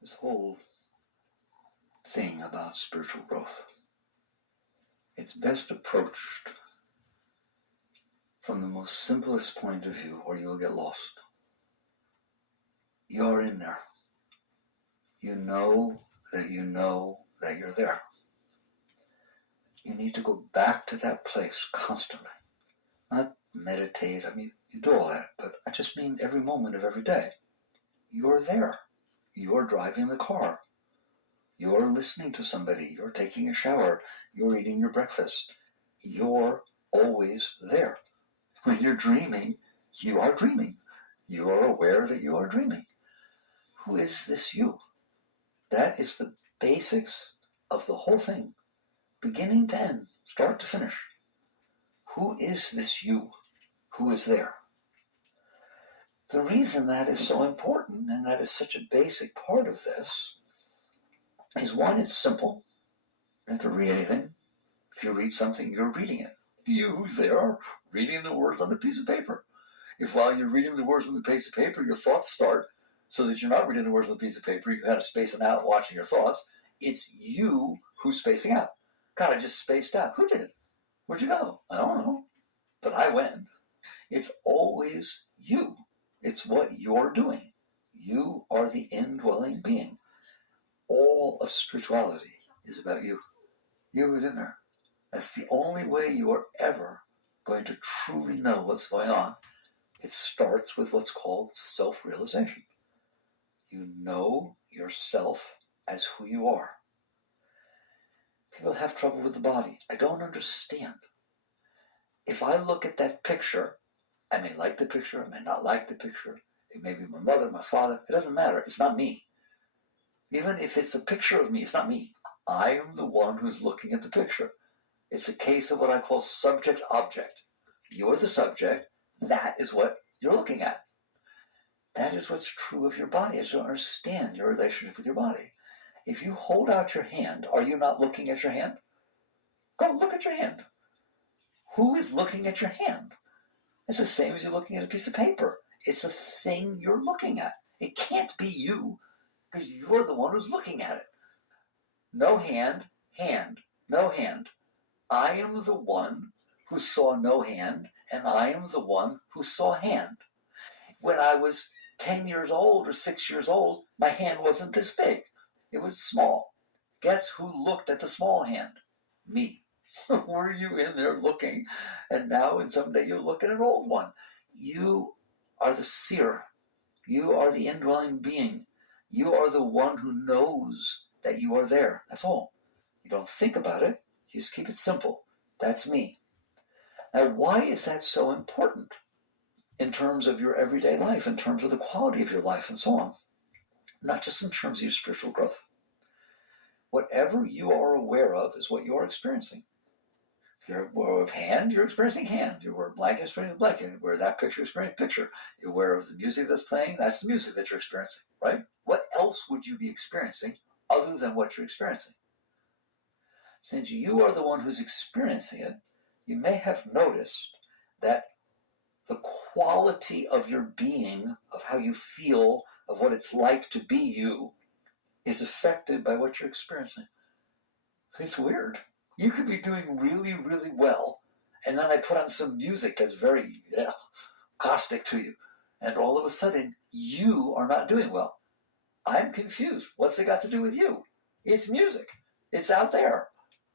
This whole thing about spiritual growth, it's best approached from the most simplest point of view, or you will get lost. You're in there. You know that you're there. You need to go back to that place constantly. Not meditate, you do all that, but I just mean every moment of every day. You're there. You're driving the car. You're listening to somebody. You're taking a shower. You're eating your breakfast. You're always there. When you're dreaming, you are dreaming. You are aware that you are dreaming. Who is this you? That is the basics of the whole thing. Beginning to end, start to finish. Who is this you? Who is there? The reason that is so important and that is such a basic part of this is, one, it's simple. You don't have to read anything. If you read something, you're reading it. You who's there are reading the words on a piece of paper. If while you're reading the words on the piece of paper, your thoughts start, so that you're not reading the words on the piece of paper, you kind of spacing out watching your thoughts, it's you who's spacing out. God, I just spaced out. Who did? Where'd you go? I don't know. But I went. It's always you. It's what you're doing. You are the indwelling being. All of spirituality is about you. You is in there. That's the only way you are ever going to truly know what's going on. It starts with what's called self-realization. You know yourself as who you are. People have trouble with the body. I don't understand. If I look at that picture, I may like the picture, I may not like the picture. It may be my mother, my father. It doesn't matter. It's not me. Even if it's a picture of me, it's not me. I am the one who's looking at the picture. It's a case of what I call subject-object. You're the subject. That is what you're looking at. That is what's true of your body. I just don't understand your relationship with your body. If you hold out your hand, are you not looking at your hand? Go look at your hand. Who is looking at your hand? It's the same as you're looking at a piece of paper. It's a thing you're looking at. It can't be you, because you're the one who's looking at it. No hand, hand, no hand. I am the one who saw no hand, and I am the one who saw hand. When I was 10 years old or 6 years old, my hand wasn't this big. It was small. Guess who looked at the small hand? Me. Were you in there looking? And now, and someday you'll look at an old one. You are the seer. You are the indwelling being. You are the one who knows that you are there. That's all. You don't think about it. You just keep it simple. That's me. Now, why is that so important in terms of your everyday life, in terms of the quality of your life, and so on? Not just in terms of your spiritual growth. Whatever you are aware of is what you are experiencing. If you're aware of hand, you're experiencing hand. You're aware of blanket, you're experiencing blanket. You're aware of that picture, you're experiencing picture. You're aware of the music that's playing, that's the music that you're experiencing, right? What else would you be experiencing other than what you're experiencing? Since you are the one who's experiencing it, you may have noticed that the quality of your being, of how you feel, of what it's like to be you, is affected by what you're experiencing. It's weird. You could be doing really, really well, and then I put on some music that's very caustic to you, and all of a sudden, you are not doing well. I'm confused. What's it got to do with you? It's music. It's out there.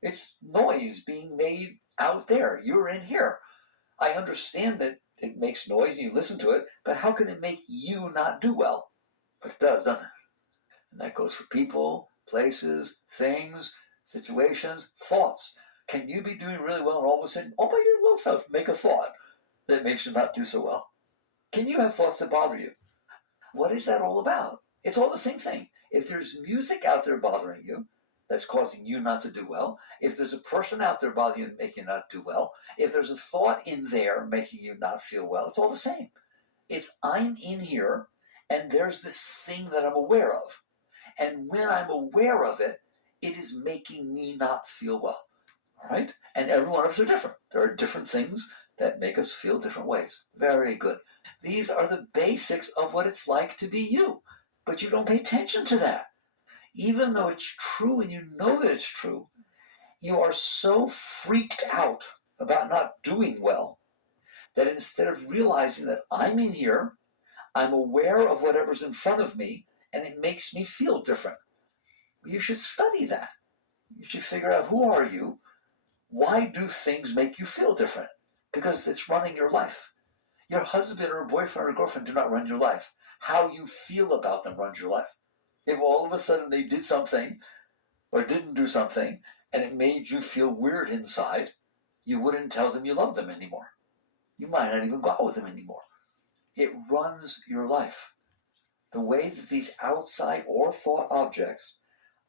It's noise being made out there. You're in here. I understand that it makes noise and you listen to it, but how can it make you not do well? But it does, doesn't it? And that goes for people, places, things, situations, thoughts. Can you be doing really well and all of a sudden, all by your little self, make a thought that makes you not do so well? Can you have thoughts that bother you? What is that all about? It's all the same thing. If there's music out there bothering you, that's causing you not to do well, if there's a person out there bothering you and making you not do well, if there's a thought in there making you not feel well, it's all the same. It's I'm in here and there's this thing that I'm aware of. And when I'm aware of it, it is making me not feel well. All right? And every one of us are different. There are different things that make us feel different ways. Very good. These are the basics of what it's like to be you. But you don't pay attention to that. even though it's true and you know that it's true, you are so freaked out about not doing well that instead of realizing that I'm in here, I'm aware of whatever's in front of me, and it makes me feel different. You should study that. You should figure out, who are you? Why do things make you feel different? Because it's running your life. Your husband or boyfriend or girlfriend do not run your life. How you feel about them runs your life. If all of a sudden they did something or didn't do something and it made you feel weird inside, you wouldn't tell them you love them anymore. You might not even go out with them anymore. It runs your life. The way that these outside or thought objects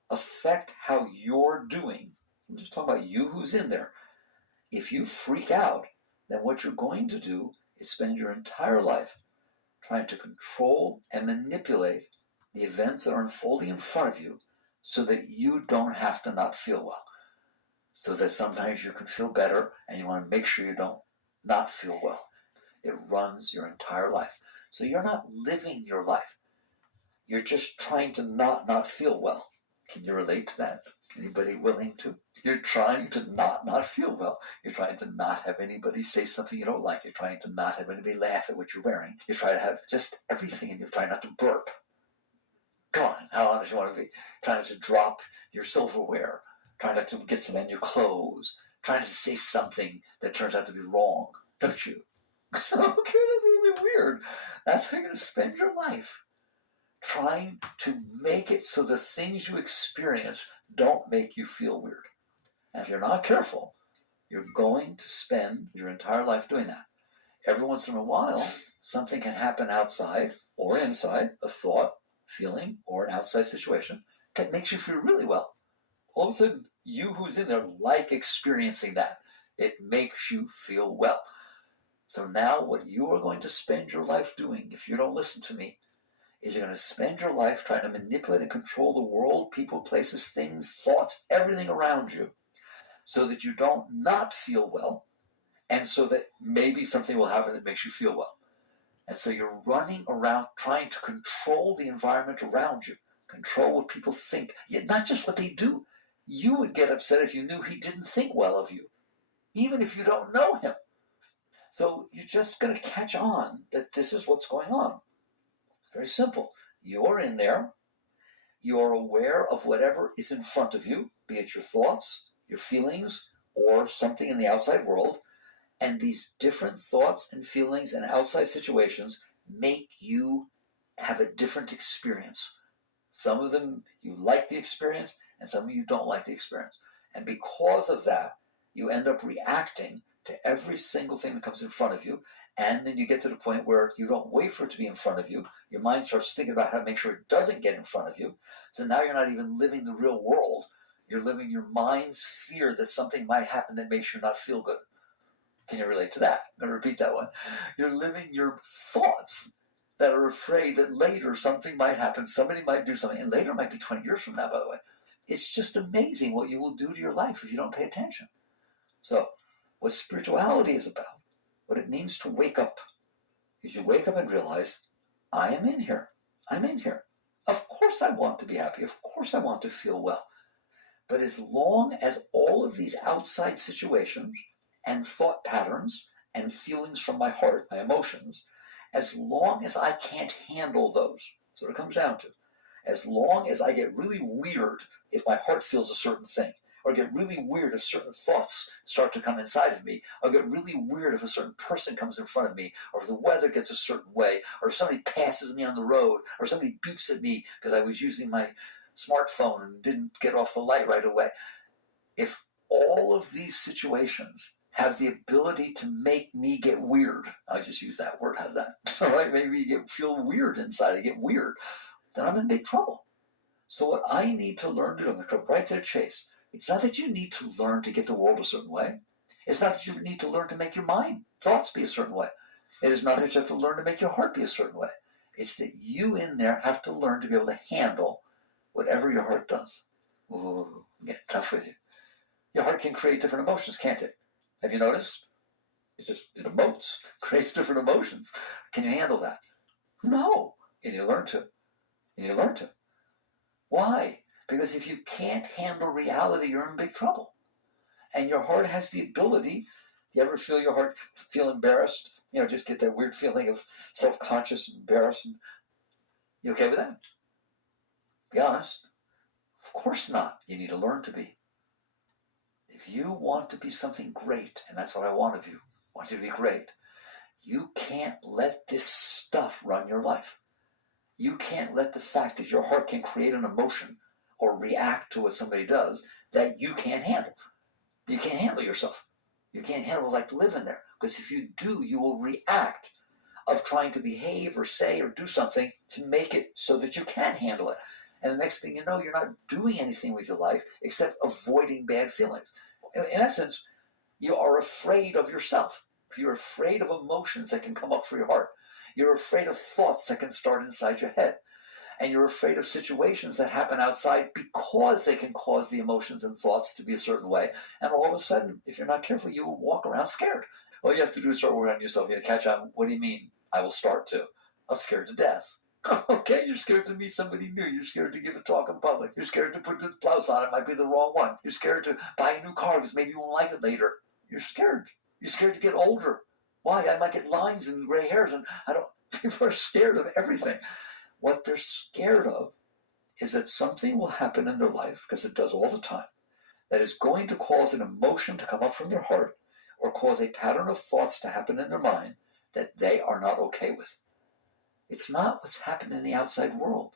affect how you're doing. I'm just talking about you who's in there. If you freak out, then what you're going to do is spend your entire life trying to control and manipulate the events that are unfolding in front of you so that you don't have to not feel well. So that sometimes you can feel better and you want to make sure you don't not feel well. It runs your entire life. So you're not living your life. You're just trying to not feel well. Can you relate to that? Anybody willing to? You're trying to not feel well. You're trying to not have anybody say something you don't like. You're trying to not have anybody laugh at what you're wearing. You're trying to have just everything, and you're trying not to burp. Come on, how honest you want to be? Trying not to drop your silverware. Trying not to get some in your clothes. Trying to say something that turns out to be wrong, don't you? Okay, that's really weird. That's how you're going to spend your life. Trying to make it so the things you experience don't make you feel weird. And if you're not careful, you're going to spend your entire life doing that. Every once in a while, something can happen outside or inside, a thought, feeling, or an outside situation that makes you feel really well. All of a sudden, you who's in there like experiencing that. It makes you feel well. So now what you are going to spend your life doing, if you don't listen to me, is you're going to spend your life trying to manipulate and control the world, people, places, things, thoughts, everything around you, so that you don't not feel well, and so that maybe something will happen that makes you feel well. And so you're running around trying to control the environment around you, control what people think, yet not just what they do. You would get upset if you knew he didn't think well of you, even if you don't know him. So you're just going to catch on that this is what's going on. It's very simple. You're in there. You're aware of whatever is in front of you, be it your thoughts, your feelings, or something in the outside world. And these different thoughts and feelings and outside situations make you have a different experience. Some of them you like the experience, and some of you don't like the experience. And because of that, you end up reacting to every single thing that comes in front of you. And then you get to the point where you don't wait for it to be in front of you. Your mind starts thinking about how to make sure it doesn't get in front of you. So now you're not even living the real world. You're living your mind's fear that something might happen that makes you not feel good. Can you relate to that? I'm going to repeat that one. You're living your thoughts that are afraid that later something might happen, somebody might do something, and later might be 20 years from now, by the way. It's just amazing what you will do to your life if you don't pay attention. So, what spirituality is about, what it means to wake up, is you wake up and realize, I am in here. I'm in here. Of course I want to be happy. Of course I want to feel well. But as long as all of these outside situations and thought patterns and feelings from my heart, my emotions, as long as I can't handle those, that's what it comes down to. As long as I get really weird if my heart feels a certain thing, or get really weird if certain thoughts start to come inside of me, or get really weird if a certain person comes in front of me, or if the weather gets a certain way, or if somebody passes me on the road, or somebody beeps at me because I was using my smartphone and didn't get off the light right away. If all of these situations have the ability to make me get weird, I just use that word, how's that? Right? Maybe you feel weird inside, I get weird, then I'm in big trouble. So what I need to learn to do, I'm going to come right to the chase. It's not that you need to learn to get the world a certain way. It's not that you need to learn to make your mind, thoughts be a certain way. It is not that you have to learn to make your heart be a certain way. It's that you in there have to learn to be able to handle whatever your heart does. Ooh, getting tough with you. Your heart can create different emotions, can't it? Have you noticed? It emotes, creates different emotions. Can you handle that? No. And you learn to. And you learn to. Why? Because if you can't handle reality, you're in big trouble. And your heart has the ability. Do you ever feel your heart feel embarrassed? Just get that weird feeling of self-conscious, embarrassed. You okay with that? Be honest. Of course not. You need to learn to be. If you want to be something great, and that's what I want of you, I want you to be great, you can't let this stuff run your life. You can't let the fact that your heart can create an emotion or react to what somebody does that you can't handle. You can't handle yourself. You can't handle living there. Because if you do, you will react of trying to behave or say or do something to make it so that you can handle it. And the next thing you know, you're not doing anything with your life except avoiding bad feelings. In essence, you are afraid of yourself. You're afraid of emotions that can come up for your heart. You're afraid of thoughts that can start inside your head. And you're afraid of situations that happen outside because they can cause the emotions and thoughts to be a certain way. And all of a sudden, if you're not careful, you will walk around scared. All you have to do is start working on yourself. You catch on. What do you mean? I will start to. I'm scared to death. Okay, you're scared to meet somebody new. You're scared to give a talk in public. You're scared to put the blouse on. It might be the wrong one. You're scared to buy a new car because maybe you won't like it later. You're scared. You're scared to get older. Why? I might get lines and gray hairs, and people are scared of everything. What they're scared of is that something will happen in their life, because it does all the time, that is going to cause an emotion to come up from their heart or cause a pattern of thoughts to happen in their mind that they are not okay with. It's not what's happening in the outside world.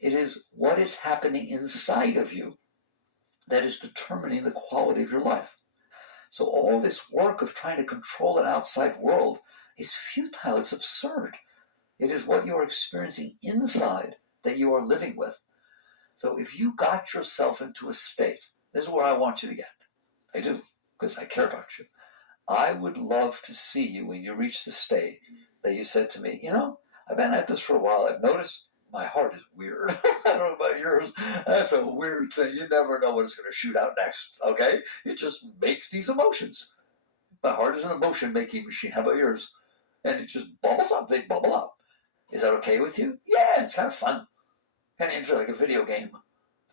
It is what is happening inside of you that is determining the quality of your life. So all this work of trying to control an outside world is futile. It's absurd. It is what you are experiencing inside that you are living with. So if you got yourself into a state, this is where I want you to get. I do, because I care about you. I would love to see you when you reach the state that you said to me, I've been at this for a while. I've noticed my heart is weird. I don't know about yours. That's a weird thing. You never know what it's going to shoot out next, okay? It just makes these emotions. My heart is an emotion-making machine. How about yours? And it just bubbles up. They bubble up. Is that okay with you? Yeah, it's kind of fun. Kind of interesting, like a video game.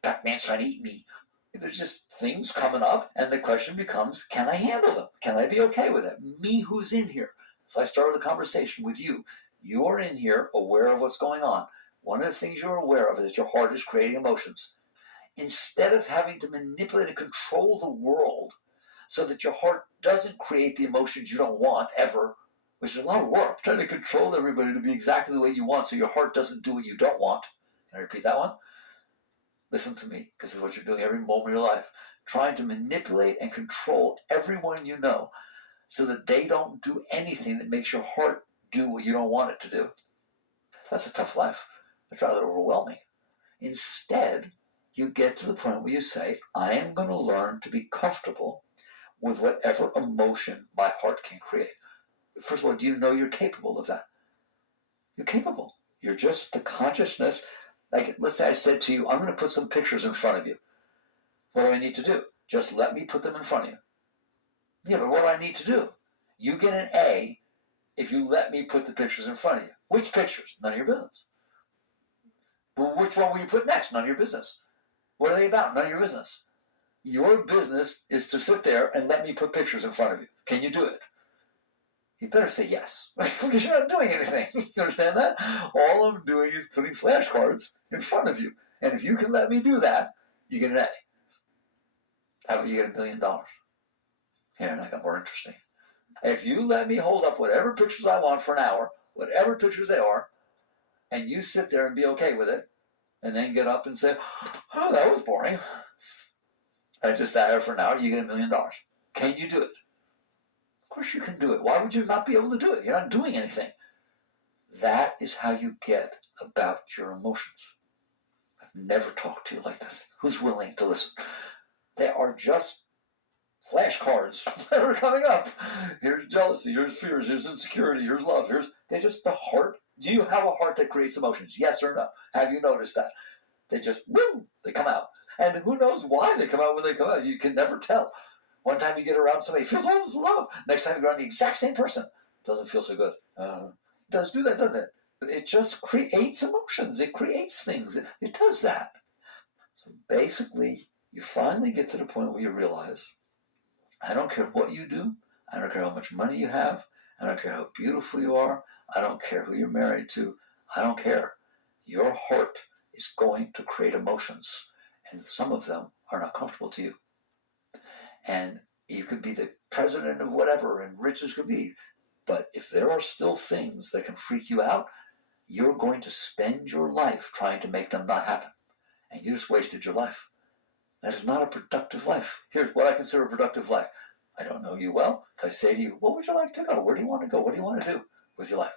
Batman's trying to eat me. There's just things coming up, and the question becomes, can I handle them? Can I be okay with it? Me who's in here. So I started the conversation with you. You are in here aware of what's going on. One of the things you're aware of is that your heart is creating emotions. Instead of having to manipulate and control the world so that your heart doesn't create the emotions you don't want ever, which is a lot of work, trying to control everybody to be exactly the way you want so your heart doesn't do what you don't want. Can I repeat that one? Listen to me, because this is what you're doing every moment of your life. Trying to manipulate and control everyone you know so that they don't do anything that makes your heart do what you don't want it to do. That's a tough life. It's rather overwhelming. Instead, you get to the point where you say, I am going to learn to be comfortable with whatever emotion my heart can create. First of all, do you know you're capable of that? You're capable. You're just the consciousness. Like, let's say I said to you, I'm going to put some pictures in front of you. What do I need to do? Just let me put them in front of you. Yeah, but what do I need to do? You get an A if you let me put the pictures in front of you. Which pictures? None of your business. Well, which one will you put next? None of your business. What are they about? None of your business. Your business is to sit there and let me put pictures in front of you. Can you do it? You better say yes, because you're not doing anything. You understand that? All I'm doing is putting flashcards in front of you. And if you can let me do that, you get an A. How about you get $1 million? Here, and I got more interesting. If you let me hold up whatever pictures I want for an hour, whatever pictures they are, and you sit there and be okay with it, and then get up and say, oh, that was boring. I just sat here for an hour, you get $1 million. Can you do it? Of course you can do it. Why would you not be able to do it? You're not doing anything. That is how you get about your emotions. I've never talked to you like this. Who's willing to listen? They are just flashcards that are coming up. Here's jealousy, here's fears, here's insecurity, here's love, they're just the heart. Do you have a heart that creates emotions? Yes or no? Have you noticed that? They just, woo, they come out. And who knows why they come out when they come out? You can never tell. One time you get around somebody, feels all this love. Next time you go around the exact same person, doesn't feel so good. It does do that, doesn't it? It just creates emotions. It creates things. It does that. basically, you finally get to the point where you realize, I don't care what you do. I don't care how much money you have. I don't care how beautiful you are. I don't care who you're married to. I don't care. Your heart is going to create emotions, and some of them are not comfortable to you. And you could be the president of whatever and rich as could be, but if there are still things that can freak you out, you're going to spend your life trying to make them not happen. And you just wasted your life. That is not a productive life. Here's what I consider a productive life. I don't know you well, so I say to you, what would you like to go? Where do you want to go? What do you want to do with your life?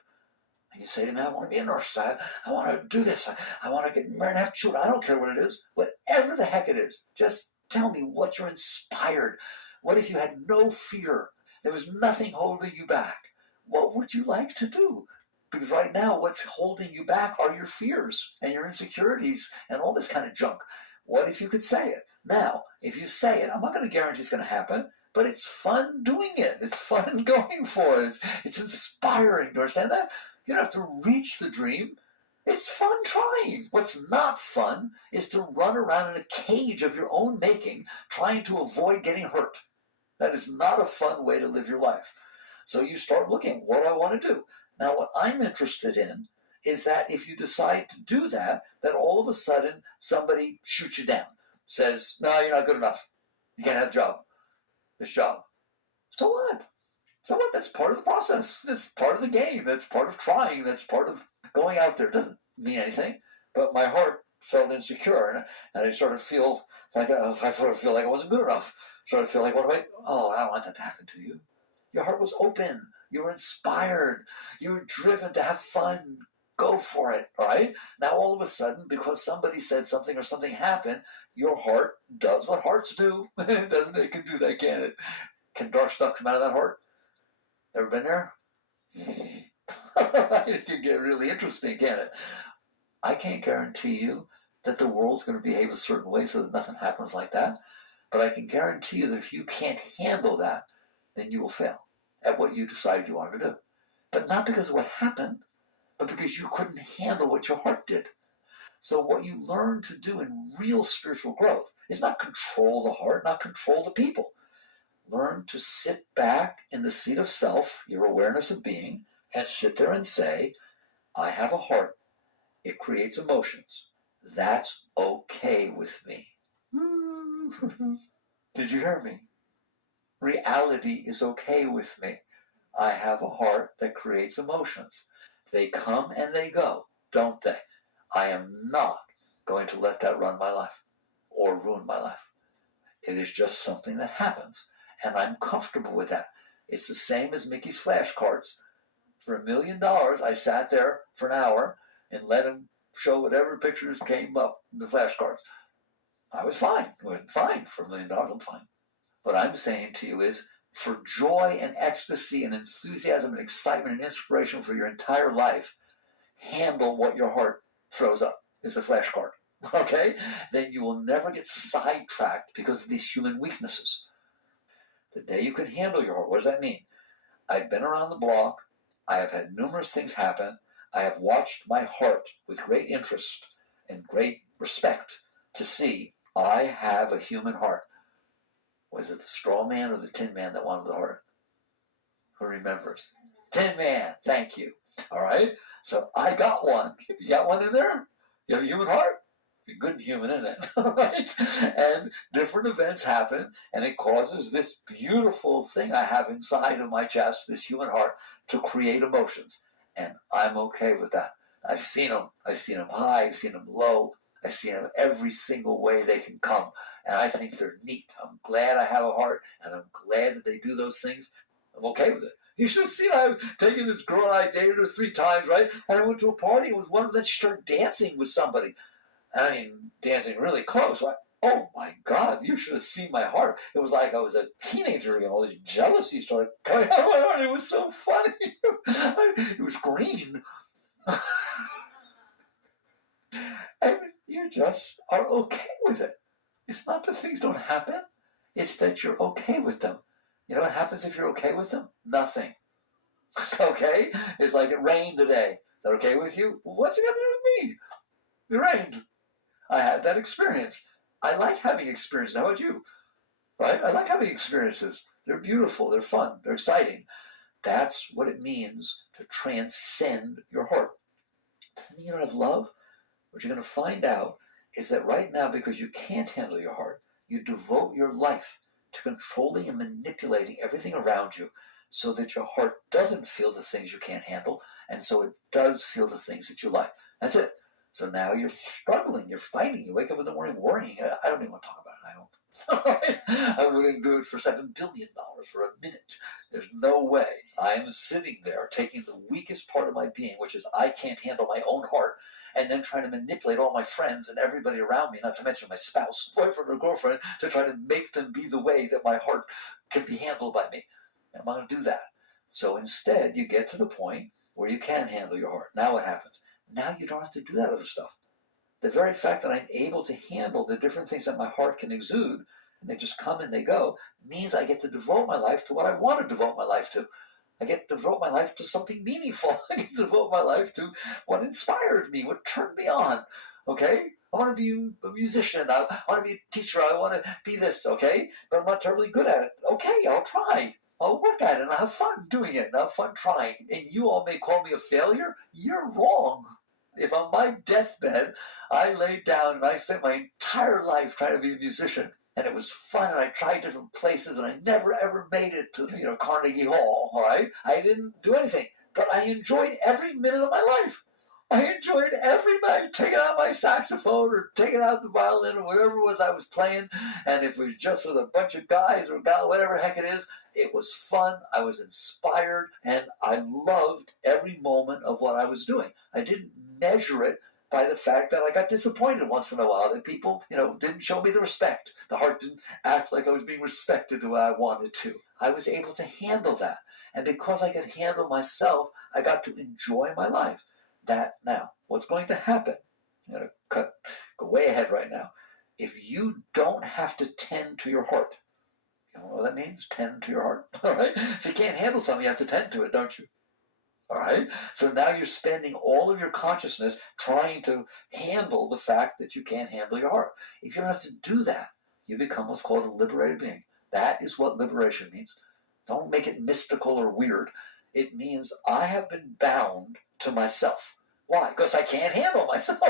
And you say to me, I want to be a nurse. I want to do this. I want to get married and have children. I don't care what it is. Whatever the heck it is, just tell me what you're inspired. What if you had no fear? There was nothing holding you back. What would you like to do? Because right now, what's holding you back are your fears and your insecurities and all this kind of junk. What if you could say it? Now, if you say it, I'm not going to guarantee it's going to happen, but it's fun doing it. It's fun going for it. It's inspiring. Do you understand that? You don't have to reach the dream. It's fun trying. What's not fun is to run around in a cage of your own making, trying to avoid getting hurt. That is not a fun way to live your life. So you start looking, what do I want to do? Now, what I'm interested in is that if you decide to do that, that all of a sudden somebody shoots you down, says, no, you're not good enough. You can't have a job, this job. So what? So what? That's part of the process. That's part of the game. That's part of trying. That's part of going out there. It doesn't mean anything, but my heart felt insecure, and I started to feel like I wasn't good enough. Started to feel like, what do I? Oh, I don't want that to happen to you. Your heart was open. You were inspired. You were driven to have fun. Go for it. All right. Now, all of a sudden, because somebody said something or something happened, your heart does what hearts do. Doesn't it? It can do that, can it? Can dark stuff come out of that heart? Ever been there? It can get really interesting, can it? I can't guarantee you that the world's going to behave a certain way so that nothing happens like that. But I can guarantee you that if you can't handle that, then you will fail at what you decided you wanted to do. But not because of what happened, but because you couldn't handle what your heart did. So what you learn to do in real spiritual growth is not control the heart, not control the people. Learn to sit back in the seat of self, your awareness of being, and sit there and say, I have a heart. It creates emotions. That's okay with me. Did you hear me? Reality is okay with me. I have a heart that creates emotions. They come and they go, don't they? I am not going to let that run my life or ruin my life. It is just something that happens, and I'm comfortable with that. It's the same as Mickey's flashcards. For $1 million, I sat there for an hour and let him show whatever pictures came up in the flashcards. I was fine. Fine. For $1 million, I'm fine. What I'm saying to you is, for joy and ecstasy and enthusiasm and excitement and inspiration for your entire life, handle what your heart throws up. It's a flashcard. Okay? Then you will never get sidetracked because of these human weaknesses. The day you can handle your heart, what does that mean? I've been around the block. I have had numerous things happen. I have watched my heart with great interest and great respect to see I have a human heart. Was it the straw man or the tin man that wanted the heart? Who remembers? Tin man, thank you. All right? So I got one. You got one in there? You have a human heart? You're good human, isn't it? Right? And different events happen, and it causes this beautiful thing I have inside of my chest, this human heart, to create emotions. And I'm okay with that. I've seen them. I've seen them high. I've seen them low. I've seen them every single way they can come. And I think they're neat. I'm glad I have a heart, and I'm glad that they do those things. I'm okay with it. You should have seen I've taken this girl and I dated her 3 times, right? And I went to a party and was one of them. She started dancing with somebody. I mean, dancing really close. Like, oh my God, you should have seen my heart. It was like I was a teenager again. All this jealousy started coming out of my heart. It was so funny. It was green. And you just are okay with it. It's not that things don't happen. It's that you're okay with them. You know what happens if you're okay with them? Nothing. Okay? It's like it rained today. Is that okay with you? Well, what's it got to do with me? It rained. I had that experience. I like having experiences. How about you? Right? I like having experiences. They're beautiful. They're fun. They're exciting. That's what it means to transcend your heart. Doesn't mean you don't have love. What you're going to find out is that right now, because you can't handle your heart, you devote your life to controlling and manipulating everything around you so that your heart doesn't feel the things you can't handle, and so it does feel the things that you like. That's it. So now you're struggling, you're fighting, you wake up in the morning worrying. I don't even want to talk about it. I don't. I wouldn't do it for $7 billion for a minute. There's no way. I'm sitting there taking the weakest part of my being, which is I can't handle my own heart, and then trying to manipulate all my friends and everybody around me, not to mention my spouse, boyfriend, or girlfriend, to try to make them be the way that my heart can be handled by me. I'm not going to do that. So instead, you get to the point where you can handle your heart. Now what happens? Now you don't have to do that other stuff. The very fact that I'm able to handle the different things that my heart can exude, and they just come and they go, means I get to devote my life to what I want to devote my life to. I get to devote my life to something meaningful. I get to devote my life to what inspired me, what turned me on. Okay? I want to be a musician. I want to be a teacher. I want to be this, okay? But I'm not terribly good at it. Okay, I'll try. I'll work at it and I'll have fun doing it and I'll have fun trying. And you all may call me a failure. You're wrong. If on my deathbed I laid down and I spent my entire life trying to be a musician, and it was fun, and I tried different places, and I never ever made it to Carnegie Hall. All right, I didn't do anything, but I enjoyed every minute of my life. I enjoyed every night taking out my saxophone or taking out the violin or whatever it was I was playing, and if it was just with a bunch of guys or whatever the heck it is, it was fun. I was inspired, and I loved every moment of what I was doing. I didn't measure it by the fact that I got disappointed once in a while, that people, didn't show me the respect. The heart didn't act like I was being respected the way I wanted to. I was able to handle that. And because I could handle myself, I got to enjoy my life. Now, what's going to happen? I'm going to go way ahead right now. If you don't have to tend to your heart, you know what that means? Tend to your heart. All right? If you can't handle something, you have to tend to it, don't you? All right? So now you're spending all of your consciousness trying to handle the fact that you can't handle your heart. If you don't have to do that, you become what's called a liberated being. That is what liberation means. Don't make it mystical or weird. It means I have been bound to myself. Why? Because I can't handle myself.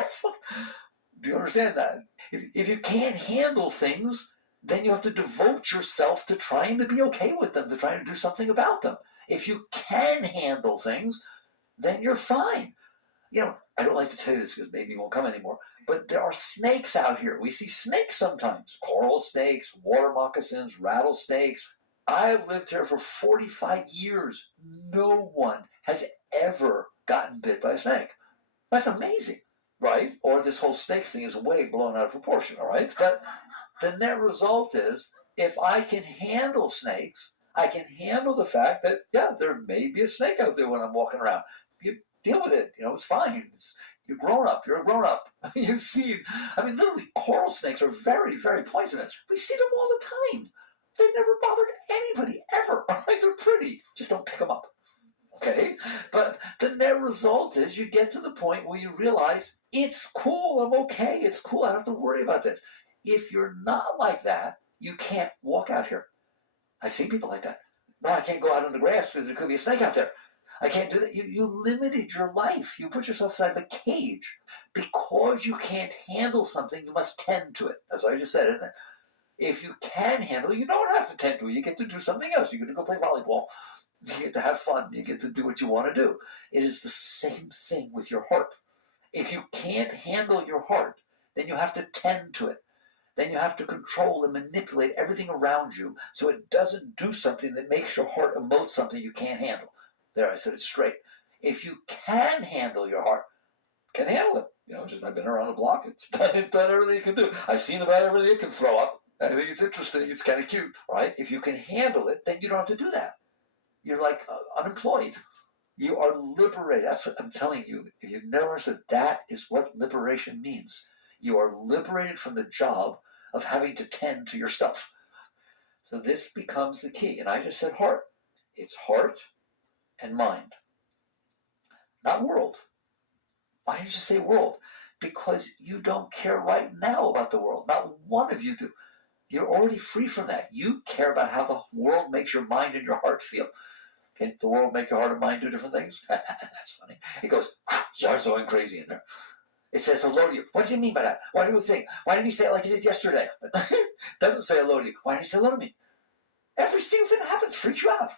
Do you understand that? If you can't handle things, then you have to devote yourself to trying to be okay with them, to trying to do something about them. If you can handle things, then you're fine. I don't like to tell you this because maybe it won't come anymore, but there are snakes out here. We see snakes sometimes. Coral snakes, water moccasins, rattlesnakes. I've lived here for 45 years. No one has ever gotten bit by a snake. That's amazing, right? Or this whole snake thing is way blown out of proportion, all right? But the net result is, if I can handle snakes, I can handle the fact that, yeah, there may be a snake out there when I'm walking around. You deal with it. It's fine. You're grown up. You're a grown up. You've seen, literally coral snakes are very, very poisonous. We see them all the time. They never bothered anybody, ever. They're pretty. Just don't pick them up. Okay? But the net result is you get to the point where you realize, it's cool. I'm okay. It's cool. I don't have to worry about this. If you're not like that, you can't walk out here. I see people like that. No, I can't go out on the grass because there could be a snake out there. I can't do that. You limited your life. You put yourself inside of a cage. Because you can't handle something, you must tend to it. That's what I just said, isn't it? If you can handle it, you don't have to tend to it. You get to do something else. You get to go play volleyball. You get to have fun. You get to do what you want to do. It is the same thing with your heart. If you can't handle your heart, then you have to tend to it. Then you have to control and manipulate everything around you so it doesn't do something that makes your heart emote something you can't handle. There, I said it straight. If you can handle your heart, can handle it. I've been around the block. It's done everything it can do. I've seen about everything it can throw up. I think it's interesting. It's kind of cute, right? If you can handle it, then you don't have to do that. You're like unemployed. You are liberated. That's what I'm telling you. If you've never understood, that is what liberation means. You are liberated from the job of having to tend to yourself. So this becomes the key. And I just said heart. It's heart and mind. Not world. Why did you say world? because you don't care right now about the world. Not one of you do. You're already free from that. You care about how the world makes your mind and your heart feel. Can the world make your heart and mind do different things? That's funny. It goes, starts going crazy in there. It says hello to you. What do you mean by that? Why do you think? Why didn't you say it like you did yesterday? It doesn't say hello to you. Why didn't you say hello to me? Every single thing that happens freaks you out.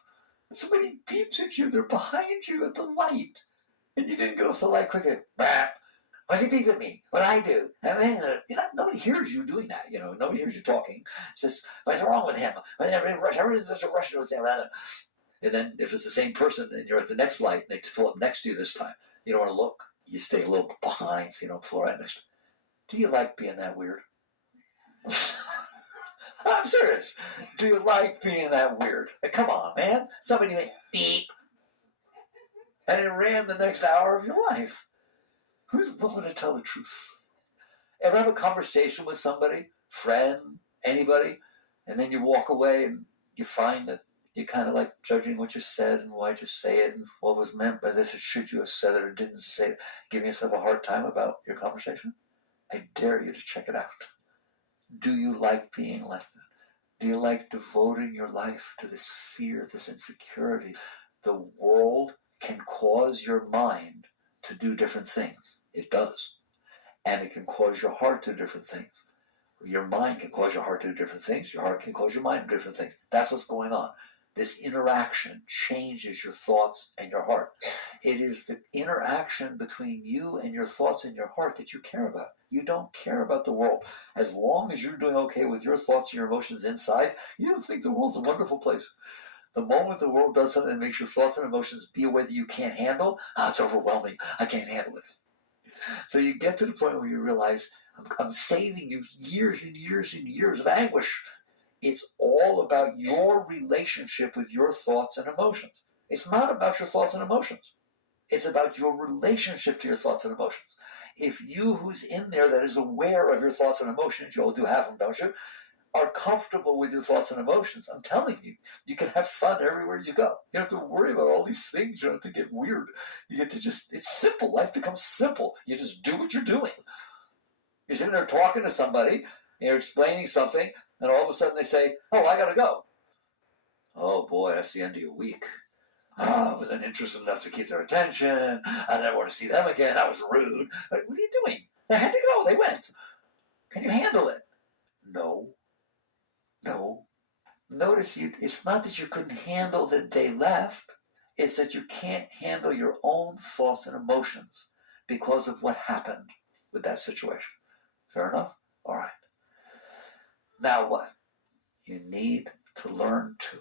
Somebody beeps at you. They're behind you at the light. And you didn't go off the light quickly. Bah. What's he beeping at me? What I do? And then, nobody hears you doing that. Nobody hears you talking. It's just, what's wrong with him? Everybody's such a rush with him. And then if it's the same person and you're at the next light and they pull up next to you this time, you don't want to look. You stay a little behind so you don't pull right next. Do you like being that weird? I'm serious. Do you like being that weird? Come on, man. Somebody went beep. And it ran the next hour of your life. Who's willing to tell the truth? Ever have a conversation with somebody, friend, anybody, and then you walk away and you find that you're kind of like judging what you said and why'd you say it and what was meant by this, or should you have said it or didn't say it, giving yourself a hard time about your conversation? I dare you to check it out. Do you like being like that? Do you like devoting your life to this fear, this insecurity? The world can cause your mind to do different things. It does. And it can cause your heart to do different things. Your mind can cause your heart to do different things. Your heart can cause your mind to do different things. That's what's going on. This interaction changes your thoughts and your heart. It is the interaction between you and your thoughts and your heart that you care about. You don't care about the world. As long as you're doing okay with your thoughts and your emotions inside, you don't think the world's a wonderful place. The moment the world does something that makes your thoughts and emotions be a way that you can't handle, it's overwhelming. I can't handle it. So you get to the point where you realize, I'm saving you years and years and years of anguish. It's all about your relationship with your thoughts and emotions. It's not about your thoughts and emotions. It's about your relationship to your thoughts and emotions. If you, who's in there that is aware of your thoughts and emotions, you all do have them, don't you, are comfortable with your thoughts and emotions, I'm telling you, you can have fun everywhere you go. You don't have to worry about all these things. You don't have to get weird. You get to it's simple. Life becomes simple. You just do what you're doing. You're sitting there talking to somebody, and you're explaining something, and all of a sudden they say, oh, I got to go. Oh, boy, that's the end of your week. I wasn't interested enough to keep their attention. I never want to see them again. That was rude. Like, what are you doing? They had to go. They went. Can you handle it? No. Notice it's not that you couldn't handle that they left. It's that you can't handle your own thoughts and emotions because of what happened with that situation. Fair enough? All right. Now what? You need to learn to.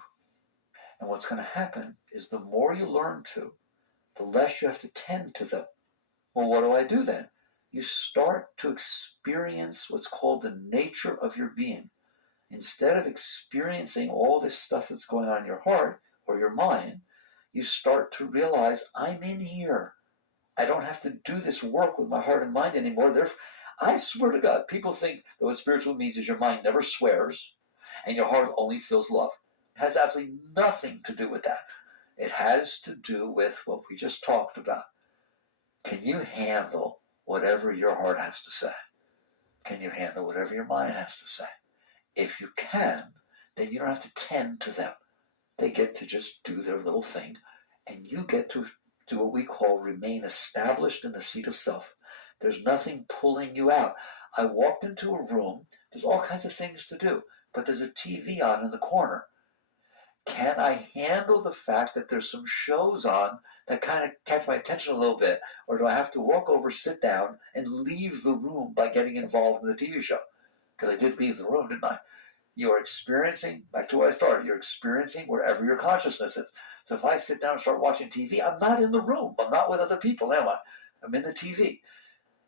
And what's going to happen is the more you learn to, the less you have to tend to them. Well, what do I do then? You start to experience what's called the nature of your being. Instead of experiencing all this stuff that's going on in your heart or your mind, you start to realize, I'm in here. I don't have to do this work with my heart and mind anymore. I swear to God, people think that what spiritual means is your mind never swears and your heart only feels love. It has absolutely nothing to do with that. It has to do with what we just talked about. Can you handle whatever your heart has to say? Can you handle whatever your mind has to say? If you can, then you don't have to tend to them. They get to just do their little thing, and you get to do what we call remain established in the seat of self. There's nothing pulling you out. I walked into a room, there's all kinds of things to do, but there's a TV on in the corner. Can I handle the fact that there's some shows on that kind of catch my attention a little bit, or do I have to walk over, sit down, and leave the room by getting involved in the TV show? Because I did leave the room, didn't I? You are experiencing, back to where I started, you're experiencing wherever your consciousness is. So if I sit down and start watching TV, I'm not in the room. I'm not with other people, am I? I'm in the TV.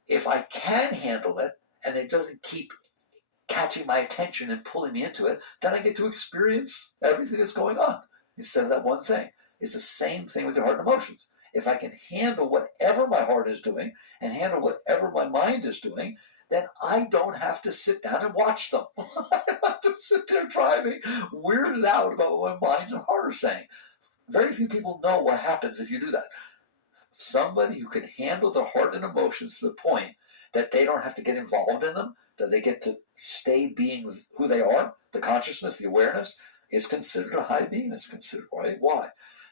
If I can handle it, and it doesn't keep catching my attention and pulling me into it, then I get to experience everything that's going on instead of that one thing. It's the same thing with your heart and emotions. If I can handle whatever my heart is doing and handle whatever my mind is doing, then I don't have to sit down and watch them. I don't have to sit there driving, weirded out about what my mind and heart are saying. Very few people know what happens if you do that. Somebody who can handle their heart and emotions to the point that they don't have to get involved in them, that they get to stay being who they are, the consciousness, the awareness, is considered a high being. It's considered, right? Why?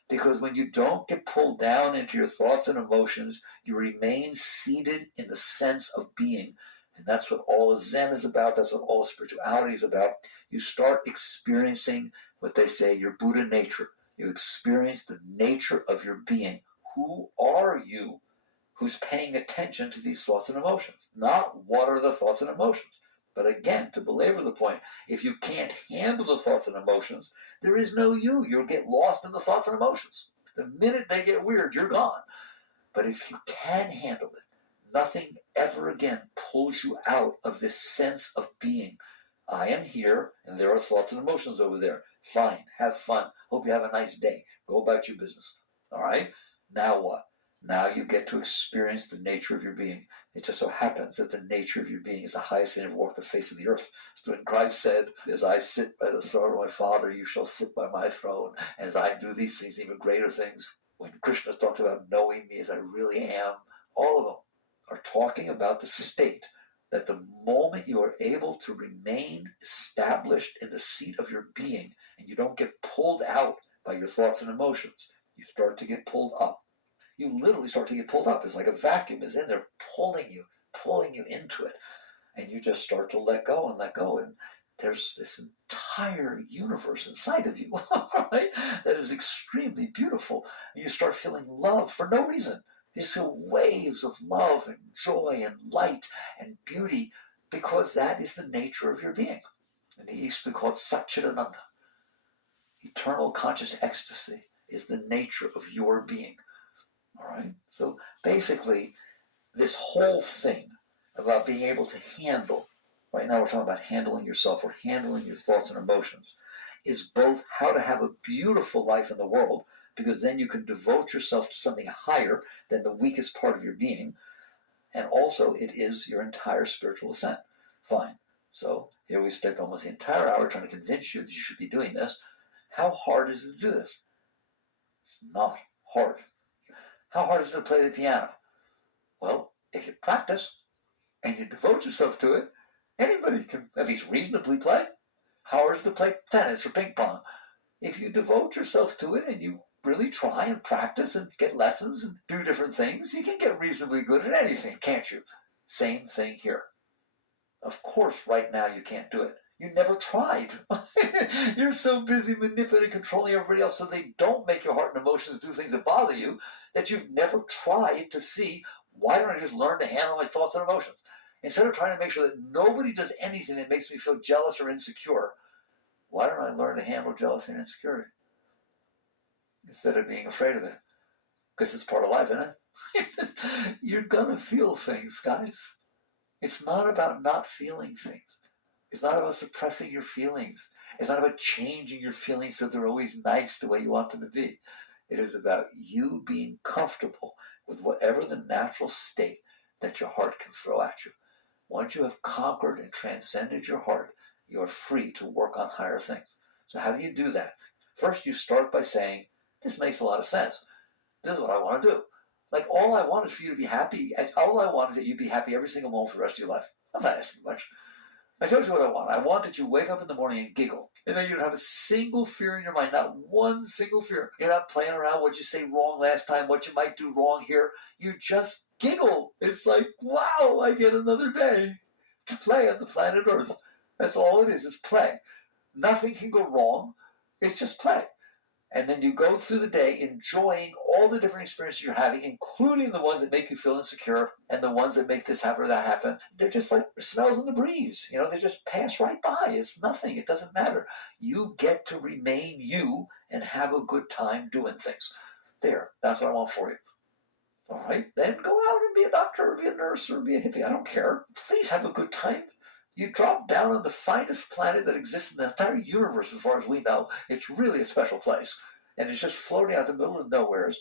Because when you don't get pulled down into your thoughts and emotions, you remain seated in the sense of being. And that's what all of Zen is about. That's what all of spirituality is about. You start experiencing what they say, your Buddha nature. You experience the nature of your being. Who are you who's paying attention to these thoughts and emotions? Not what are the thoughts and emotions. But again, to belabor the point, if you can't handle the thoughts and emotions, there is no you. You'll get lost in the thoughts and emotions. The minute they get weird, you're gone. But if you can handle it, nothing ever again pulls you out of this sense of being. I am here, and there are thoughts and emotions over there. Fine, have fun. Hope you have a nice day. Go about your business. All right? Now what? Now you get to experience the nature of your being. It just so happens that the nature of your being is the highest thing that ever walked the face of the earth. So when Christ said, as I sit by the throne of my Father, you shall sit by my throne. And as I do these things, even greater things. When Krishna talked about knowing me as I really am, all of them are talking about the state that the moment you are able to remain established in the seat of your being and you don't get pulled out by your thoughts and emotions, you start to get pulled up. You literally start to get pulled up. It's like a vacuum is in there pulling you into it. And you just start to let go and let go. And there's this entire universe inside of you, right? That is extremely beautiful. And you start feeling love for no reason. You just feel waves of love and joy and light and beauty because that is the nature of your being. In the East, we call it Satchidananda. Eternal conscious ecstasy is the nature of your being. All right? So basically, this whole thing about being able to handle, right now we're talking about handling yourself or handling your thoughts and emotions, is both how to have a beautiful life in the world, because then you can devote yourself to something higher than the weakest part of your being, and also it is your entire spiritual ascent. Fine. So here we spent almost the entire hour trying to convince you that you should be doing this. How hard is it to do this? It's not hard. How hard is it to play the piano? Well, if you practice and you devote yourself to it, anybody can at least reasonably play. How hard is it to play tennis or ping pong? If you devote yourself to it and you really try and practice and get lessons and do different things, you can get reasonably good at anything, can't you? Same thing here. Of course, right now you can't do it. You never tried. You're so busy manipulating, controlling everybody else so they don't make your heart and emotions do things that bother you that you've never tried to see, why don't I just learn to handle my thoughts and emotions? Instead of trying to make sure that nobody does anything that makes me feel jealous or insecure, why don't I learn to handle jealousy and insecurity? Instead of being afraid of it. Because it's part of life, isn't it? You're going to feel things, guys. It's not about not feeling things. It's not about suppressing your feelings. It's not about changing your feelings so they're always nice the way you want them to be. It is about you being comfortable with whatever the natural state that your heart can throw at you. Once you have conquered and transcended your heart, you are free to work on higher things. So how do you do that? First, you start by saying, this makes a lot of sense. This is what I want to do. Like, all I want is for you to be happy. All I want is that you be happy every single moment for the rest of your life. I'm not asking much. I told you what I want. I want that you wake up in the morning and giggle. And then you don't have a single fear in your mind, not one single fear. You're not playing around what you say wrong last time, what you might do wrong here. You just giggle. It's like, wow, I get another day to play on the planet Earth. That's all it is play. Nothing can go wrong. It's just play. And then you go through the day enjoying all the different experiences you're having, including the ones that make you feel insecure and the ones that make this happen or that happen. They're just like smells in the breeze. You know, they just pass right by. It's nothing. It doesn't matter. You get to remain you and have a good time doing things. There. That's what I want for you. All right? Then go out and be a doctor or be a nurse or be a hippie. I don't care. Please have a good time. You drop down on the finest planet that exists in the entire universe as far as we know. It's really a special place. And it's just floating out in the middle of nowheres.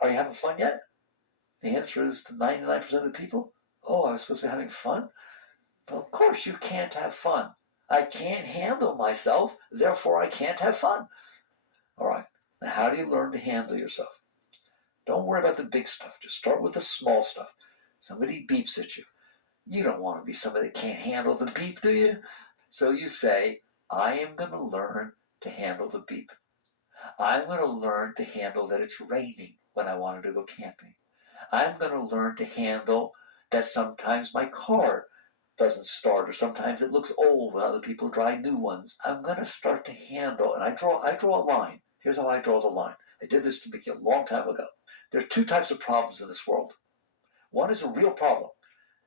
Are you having fun yet? The answer is to 99% of the people, oh, I was supposed to be having fun? Well, of course you can't have fun. I can't handle myself, therefore I can't have fun. All right, now how do you learn to handle yourself? Don't worry about the big stuff. Just start with the small stuff. Somebody beeps at you. You don't want to be somebody that can't handle the beep, do you? So you say, I am going to learn to handle the beep. I'm going to learn to handle that it's raining when I wanted to go camping. I'm going to learn to handle that sometimes my car doesn't start, or sometimes it looks old when other people drive new ones. I'm going to start to handle, and I draw a line. Here's how I draw the line. I did this to Mickey a long time ago. There's two types of problems in this world. One is a real problem.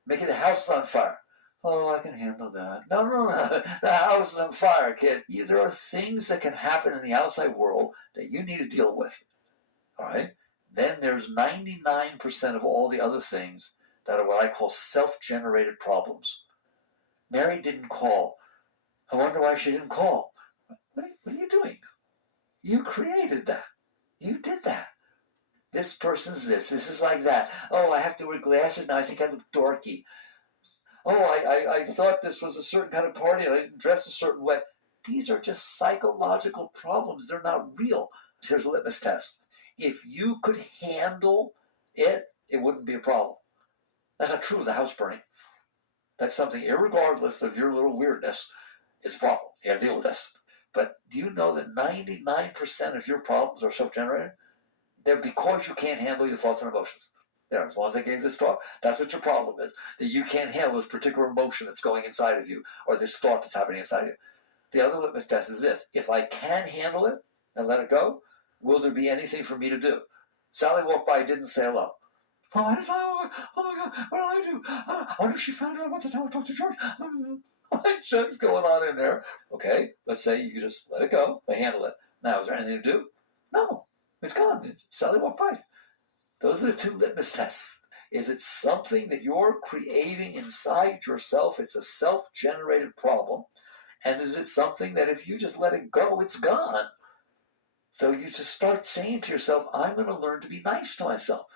Mickey, the house is on fire. Oh, I can handle that. No. The house is on fire, kid. There are things that can happen in the outside world that you need to deal with. All right? Then there's 99% of all the other things that are what I call self-generated problems. Mary didn't call. I wonder why she didn't call. What are you doing? You created that. You did that. This person's this is like that. Oh, I have to wear glasses now. I think I look dorky. Oh, I thought this was a certain kind of party and I didn't dress a certain way. These are just psychological problems. They're not real. Here's a litmus test. If you could handle it, it wouldn't be a problem. That's not true of the house burning. That's something, irregardless of your little weirdness, is a problem. You gotta deal with this. But do you know that 99% of your problems are self-generated? They're because you can't handle your thoughts and emotions. There, as long as I gave this talk, that's what your problem is. That you can't handle this particular emotion that's going inside of you, or this thought that's happening inside of you. The other litmus test is this. If I can handle it and let it go, will there be anything for me to do? Sally walked by, didn't say hello. Oh, what if oh my God, what do I do? I wonder if she found out about the time I talked to George. What shit's going on in there? Okay, let's say you just let it go, I handle it. Now, is there anything to do? No, it's gone. Sally walked by. Those are the two litmus tests. Is it something that you're creating inside yourself? It's a self-generated problem. And is it something that if you just let it go, it's gone? So you just start saying to yourself, I'm going to learn to be nice to myself.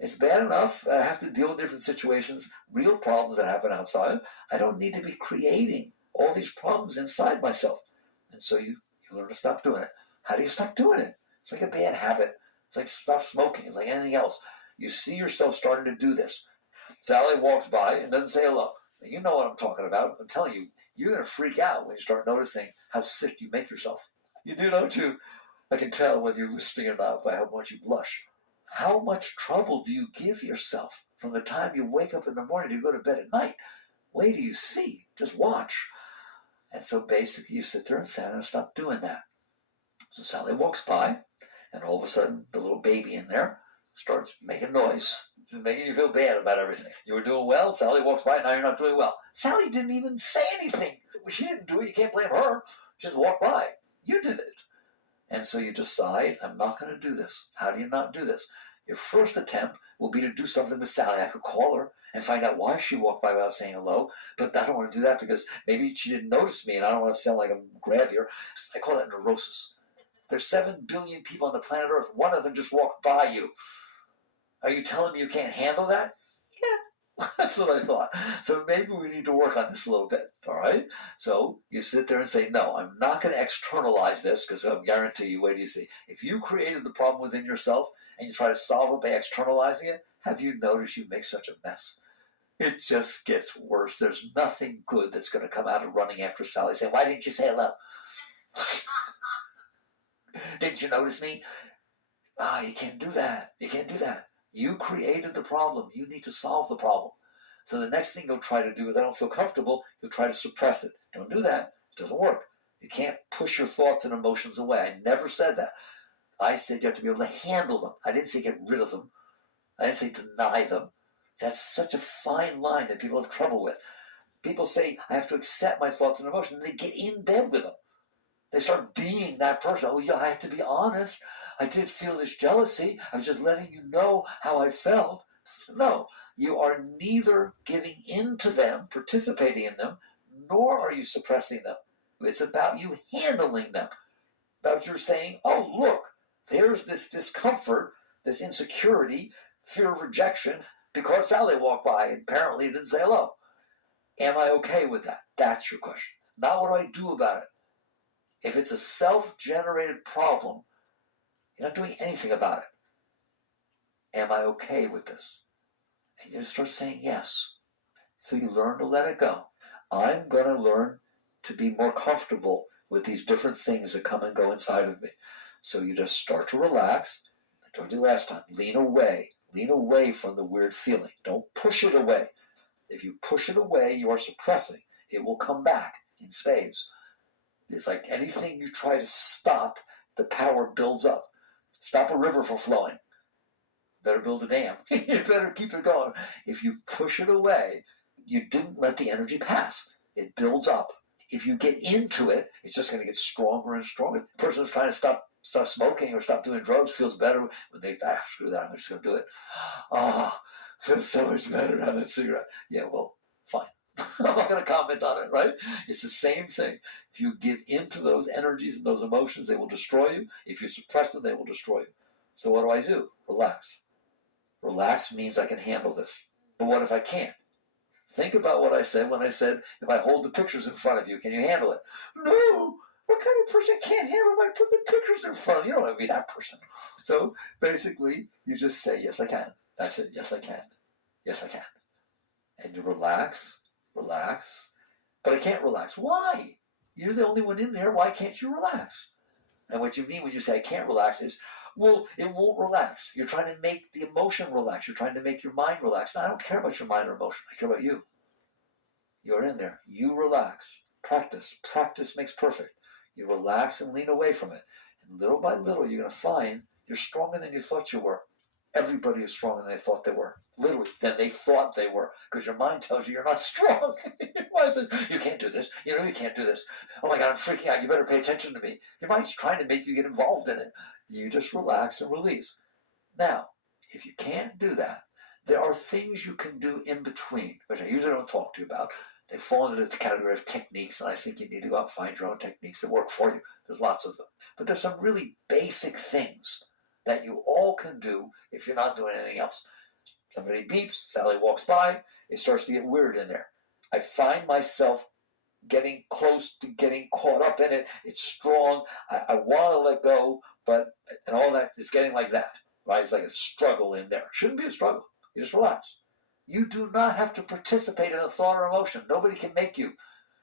It's bad enough. I have to deal with different situations, real problems that happen outside. I don't need to be creating all these problems inside myself. And so you learn to stop doing it. How do you stop doing it? It's like a bad habit. It's like stop smoking. It's like anything else. You see yourself starting to do this. Sally walks by and doesn't say hello. You know what I'm talking about. I'm telling you, you're going to freak out when you start noticing how sick you make yourself. You do, don't you? I can tell whether you're listening or not by how much you blush. How much trouble do you give yourself from the time you wake up in the morning to go to bed at night? Wait till you see. Just watch. And so basically you sit there and say, I'm going to stop doing that. So Sally walks by, and all of a sudden the little baby in there starts making noise. Just making you feel bad about everything. You were doing well, Sally walks by, now you're not doing well. Sally didn't even say anything. She didn't do it, you can't blame her. She just walked by. You did it. And so you decide, I'm not going to do this. How do you not do this? Your first attempt will be to do something with Sally. I could call her and find out why she walked by without saying hello, but I don't want to do that because maybe she didn't notice me and I don't want to sound like I'm grabbier. I call that neurosis. There's 7 billion people on the planet Earth. One of them just walked by you. Are you telling me you can't handle that? Yeah, that's what I thought. So maybe we need to work on this a little bit, all right? So you sit there and say, no, I'm not going to externalize this because I guarantee you, wait till you see. If you created the problem within yourself and you try to solve it by externalizing it, have you noticed you make such a mess? It just gets worse. There's nothing good that's going to come out of running after Sally saying, why didn't you say hello? Didn't you notice me? You can't do that. You can't do that. You created the problem. You need to solve the problem. So the next thing you'll try to do is, I don't feel comfortable, you'll try to suppress it. Don't do that. It doesn't work. You can't push your thoughts and emotions away. I never said that. I said you have to be able to handle them. I didn't say get rid of them. I didn't say deny them. That's such a fine line that people have trouble with. People say, I have to accept my thoughts and emotions, and they get in bed with them. They start being that person. Oh, yeah, I have to be honest. I did feel this jealousy. I was just letting you know how I felt. No, you are neither giving in to them, participating in them, nor are you suppressing them. It's about you handling them. About you saying, oh, look, there's this discomfort, this insecurity, fear of rejection, because Sally walked by and apparently didn't say hello. Am I okay with that? That's your question. Not what do I do about it. If it's a self-generated problem, you're not doing anything about it. Am I okay with this? And you just start saying yes. So you learn to let it go. I'm going to learn to be more comfortable with these different things that come and go inside of me. So you just start to relax. I told you last time, lean away. Lean away from the weird feeling. Don't push it away. If you push it away, you are suppressing. It will come back in spades. It's like anything you try to stop, the power builds up. Stop a river from flowing. Better build a dam. You better keep it going. If you push it away, you didn't let the energy pass. It builds up. If you get into it, it's just going to get stronger and stronger. The person who's trying to stop smoking or stop doing drugs feels better when they screw that, I'm just going to do it. Oh, feels so much better having a cigarette. Yeah, well, fine. I'm not going to comment on it, right? It's the same thing. If you give into those energies and those emotions, they will destroy you. If you suppress them, they will destroy you. So what do? Relax. Relax means I can handle this. But what if I can't? Think about what I said when I said, if I hold the pictures in front of you, can you handle it? No! What kind of person can't handle my put the pictures in front of you? You don't want to be that person. So basically, you just say, yes, I can. That's it. Yes, I can. Yes, I can. And you relax, relax. But I can't relax. Why? You're the only one in there. Why can't you relax? And what you mean when you say I can't relax is, well, it won't relax. You're trying to make the emotion relax. You're trying to make your mind relax. No, I don't care about your mind or emotion. I care about you. You're in there. You relax. Practice. Practice makes perfect. You relax and lean away from it. And little by little, you're going to find you're stronger than you thought you were. Everybody is stronger than they thought they were. Literally, than they thought they were. Because your mind tells you you're not strong. Why is it? You can't do this. You know you can't do this. Oh my God, I'm freaking out. You better pay attention to me. Your mind's trying to make you get involved in it. You just relax and release. Now, if you can't do that, there are things you can do in between, which I usually don't talk to you about. They fall into the category of techniques, and I think you need to go out and find your own techniques that work for you. There's lots of them. But there's some really basic things that you all can do if you're not doing anything else. Somebody beeps, Sally walks by, it starts to get weird in there. I find myself getting close to getting caught up in it. It's strong. I want to let go, but, and all that, it's getting like that, right? It's like a struggle in there. Shouldn't be a struggle. You just relax. You do not have to participate in a thought or emotion. Nobody can make you.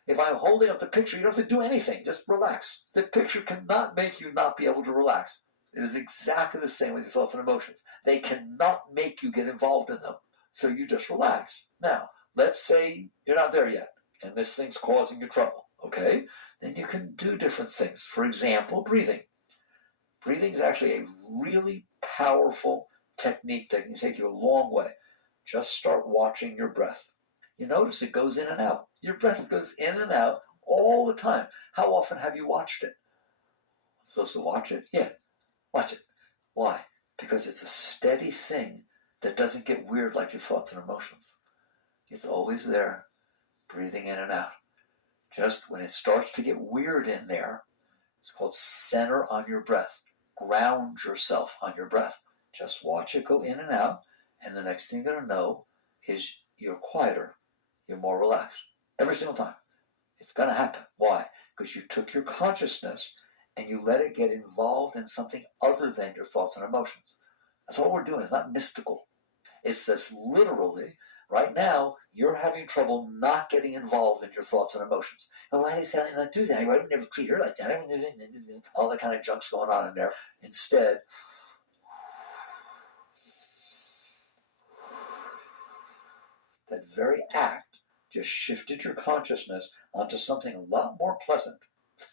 If I'm holding up the picture, you don't have to do anything. Just relax. The picture cannot make you not be able to relax. It is exactly the same with your thoughts and emotions. They cannot make you get involved in them. So you just relax. Now, let's say you're not there yet, and this thing's causing you trouble, okay? Then you can do different things. For example, breathing. Breathing is actually a really powerful technique that can take you a long way. Just start watching your breath. You notice it goes in and out. Your breath goes in and out all the time. How often have you watched it? I'm supposed to watch it? Yeah, watch it. Why? Because it's a steady thing that doesn't get weird like your thoughts and emotions. It's always there, breathing in and out. Just when it starts to get weird in there, it's called center on your breath. Ground yourself on your breath. Just watch it go in and out, and the next thing you're going to know is you're quieter, you're more relaxed. Every single time. It's going to happen. Why? Because you took your consciousness and you let it get involved in something other than your thoughts and emotions. That's all we're doing. It's not mystical. It's just literally, right now, you're having trouble not getting involved in your thoughts and emotions. Oh, why did Sally not do that? I would never treat her like that. All that kind of junk's going on in there. Instead, that very act just shifted your consciousness onto something a lot more pleasant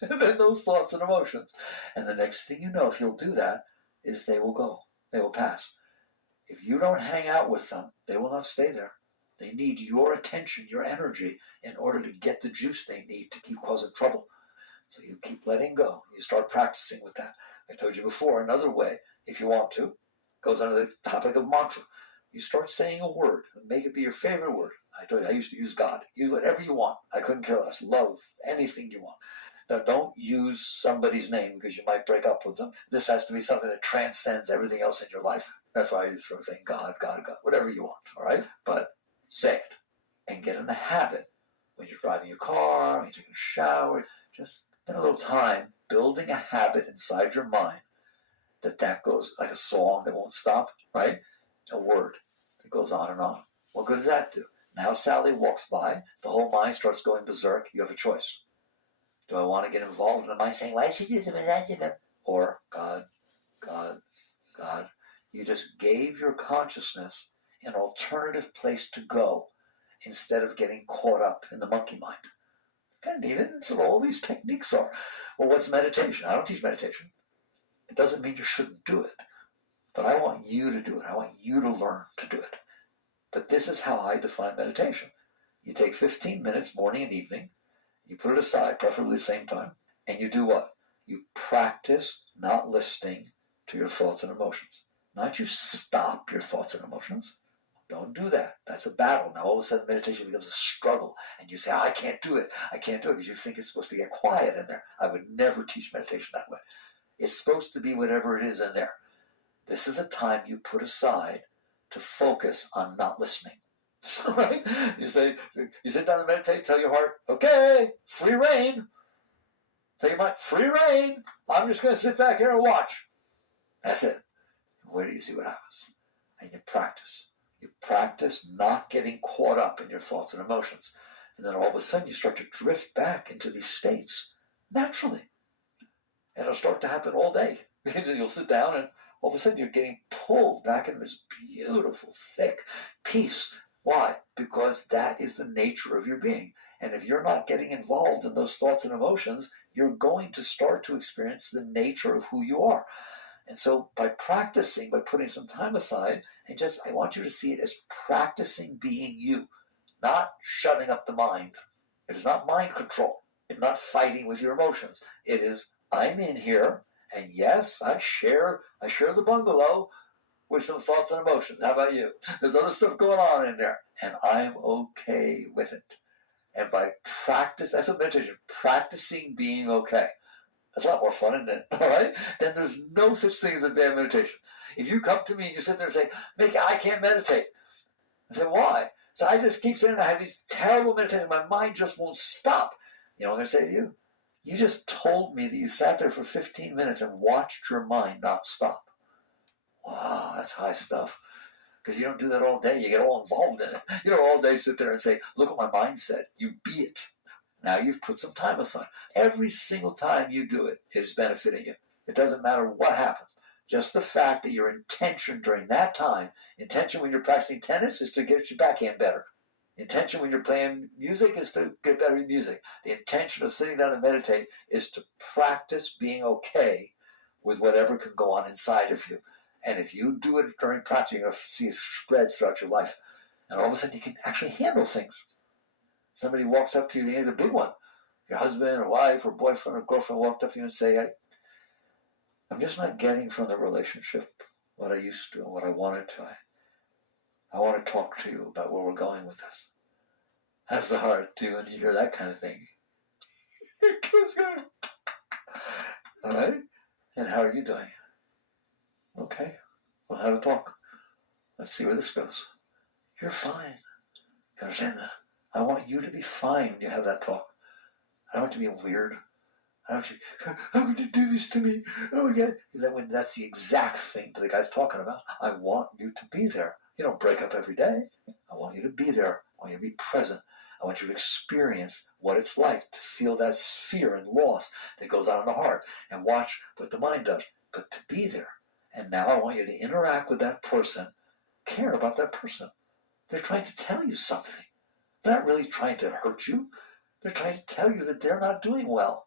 than those thoughts and emotions. And the next thing you know, if you'll do that, is they will go. They will pass. If you don't hang out with them, they will not stay there. They need your attention, your energy, in order to get the juice they need to keep causing trouble. So you keep letting go. You start practicing with that. I told you before, another way, if you want to, goes under the topic of mantra. You start saying a word and make it be your favorite word. I told you, I used to use God. Use whatever you want. I couldn't care less. Love, anything you want. Now, don't use somebody's name because you might break up with them. This has to be something that transcends everything else in your life. That's why I use sort of saying God, God, God, whatever you want, all right? But say it and get in the habit. When you're driving your car, when you're taking a shower, just spend a little time building a habit inside your mind that goes like a song that won't stop, right? A word that goes on and on. What good does that do? Now Sally walks by, the whole mind starts going berserk. You have a choice. Do I want to get involved in the mind saying, why did she do this? Or God, God, God. You just gave your consciousness an alternative place to go instead of getting caught up in the monkey mind. It's kind of neat, and that's what all these techniques are. Well, what's meditation? I don't teach meditation. It doesn't mean you shouldn't do it. But I want you to do it. I want you to learn to do it. But this is how I define meditation. You take 15 minutes morning and evening, you put it aside, preferably the same time, and you do what? You practice not listening to your thoughts and emotions. Not you stop your thoughts and emotions. Don't do that. That's a battle. Now all of a sudden meditation becomes a struggle, and you say, I can't do it. I can't do it, because you think it's supposed to get quiet in there. I would never teach meditation that way. It's supposed to be whatever it is in there. This is a time you put aside to focus on not listening. Right? You sit down and meditate, tell your heart, okay, free reign. Tell your mind, free reign. I'm just going to sit back here and watch. That's it. Where do you see what happens? And you practice. You practice not getting caught up in your thoughts and emotions. And then all of a sudden you start to drift back into these states naturally. And it'll start to happen all day. You'll sit down and all of a sudden you're getting pulled back into this beautiful, thick peace. Why? Because that is the nature of your being. And if you're not getting involved in those thoughts and emotions, you're going to start to experience the nature of who you are. And so by practicing, by putting some time aside, and I want you to see it as practicing being you, not shutting up the mind. It is not mind control. It's not fighting with your emotions. It is, I'm in here, and yes, I share the bungalow with some thoughts and emotions. How about you? There's other stuff going on in there, and I'm okay with it. And by practice, that's what meditation, practicing being okay. That's a lot more fun, isn't it? All right? Then there's no such thing as a bad meditation. If you come to me and you sit there and say, Mickey, I can't meditate. I say, why? So I just keep saying I have these terrible meditations. My mind just won't stop. You know what I'm going to say to you? You just told me that you sat there for 15 minutes and watched your mind not stop. Wow, that's high stuff. Because you don't do that all day. You get all involved in it. You don't all day sit there and say, look what my mind said. You be it. Now you've put some time aside. Every single time you do it, it is benefiting you. It doesn't matter what happens. Just the fact that your intention during that time, intention when you're practicing tennis is to get your backhand better. Intention when you're playing music is to get better at music. The intention of sitting down and meditate is to practice being okay with whatever can go on inside of you. And if you do it during practice, you're going to see it spreads throughout your life. And all of a sudden you can actually handle things. Somebody walks up to you, the big one, your husband or wife or boyfriend or girlfriend walked up to you and say, hey, I'm just not getting from the relationship what I used to, what I wanted to. I want to talk to you about where we're going with this. How's the heart do when you hear that kind of thing? It goes good. All right? And how are you doing? Okay, we'll have a talk. Let's see where this goes. You're fine. You understand that? I want you to be fine when you have that talk. I don't want you to be weird. I don't want you, how could you do this to me? Oh my God. That's the exact thing that the guy's talking about. I want you to be there. You don't break up every day. I want you to be there. I want you to be present. I want you to experience what it's like to feel that fear and loss that goes on in the heart and watch what the mind does. But to be there. And now I want you to interact with that person, care about that person. They're trying to tell you something. They're not really trying to hurt you. They're trying to tell you that they're not doing well,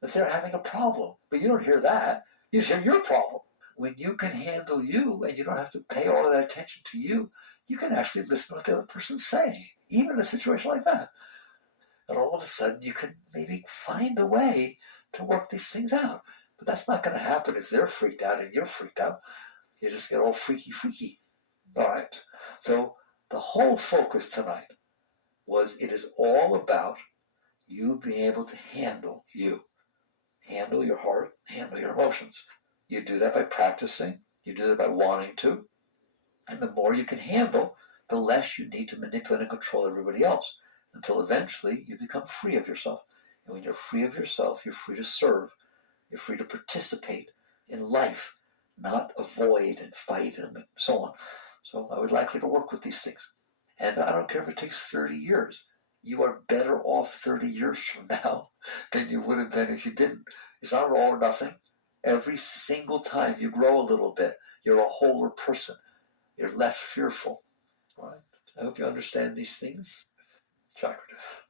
that they're having a problem. But you don't hear that. You hear your problem. When you can handle you and you don't have to pay all of that attention to you, you can actually listen to what the other person's saying, even in a situation like that. And all of a sudden you can maybe find a way to work these things out. But that's not going to happen if they're freaked out and you're freaked out. You just get all freaky. All right. So the whole focus tonight was it is all about you being able to handle you. Handle your heart, handle your emotions. You do that by practicing. You do that by wanting to. And the more you can handle, the less you need to manipulate and control everybody else until eventually you become free of yourself. And when you're free of yourself, you're free to serve. You're free to participate in life, not avoid and fight and so on. So I would like you to work with these things. And I don't care if it takes 30 years. You are better off 30 years from now than you would have been if you didn't. It's not all or nothing. Every single time you grow a little bit, you're a wholer person. You're less fearful. Right? I hope you understand these things. Chakradev.